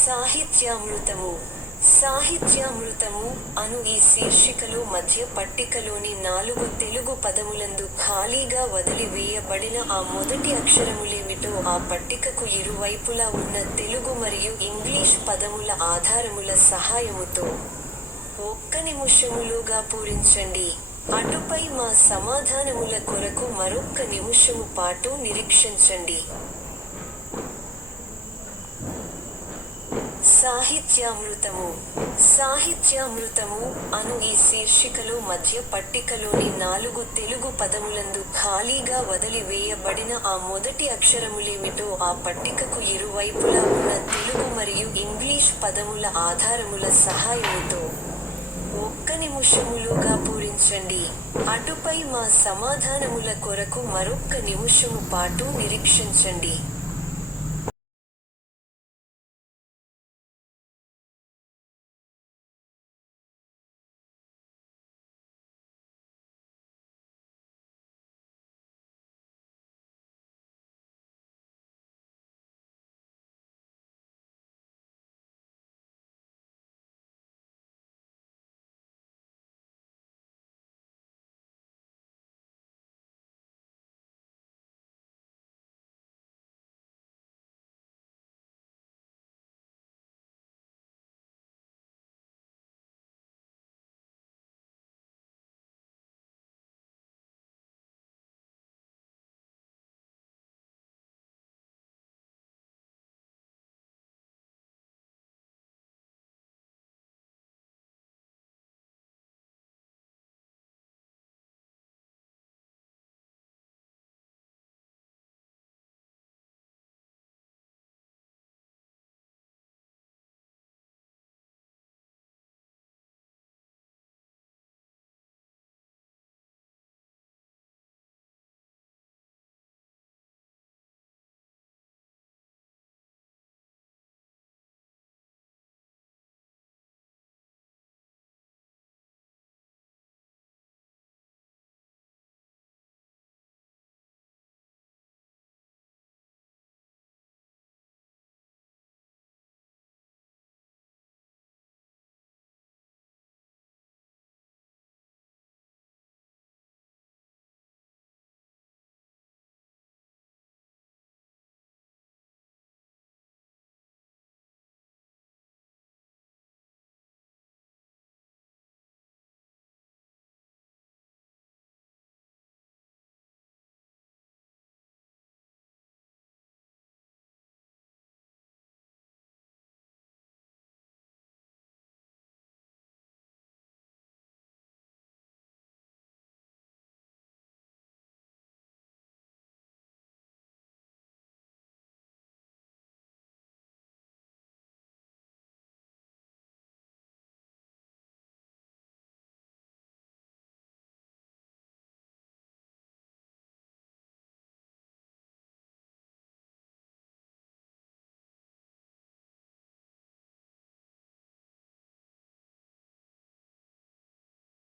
సాహిత్యామృతము. సాహిత్యామృతము అను ఈ శీర్షికలో మధ్య పట్టికలోని 4 తెలుగు పదములందు ఖాళీగా వదిలి వేయబడిన ఆ మొదటి అక్షరములేమిటో ఆ పట్టికకు ఇరువైపులా ఉన్న తెలుగు మరియు ఇంగ్లీష్ పదముల ఆధారముల సహాయముతో 1 నిమిషములోగా పూరించండి. అటుపై మా సమాధానముల కొరకు మరొక్క నిమిషము పాటు నిరీక్షించండి. సాహిత్యామృతము. సాహిత్యామృతము అను ఈ శీర్షికలో మధ్య పట్టికలోని 4 తెలుగు పదములందు ఖాళీగా వదిలి వేయబడిన ఆ మొదటి అక్షరములేమిటో ఆ పట్టికకు ఇరువైపులా ఉన్న తెలుగు మరియు ఇంగ్లీష్ పదముల ఆధారముల సహాయముతో 1 నిమిషములోగా పూరించండి. అటుపై మా సమాధానముల కొరకు మరొక్క నిమిషము పాటు నిరీక్షించండి.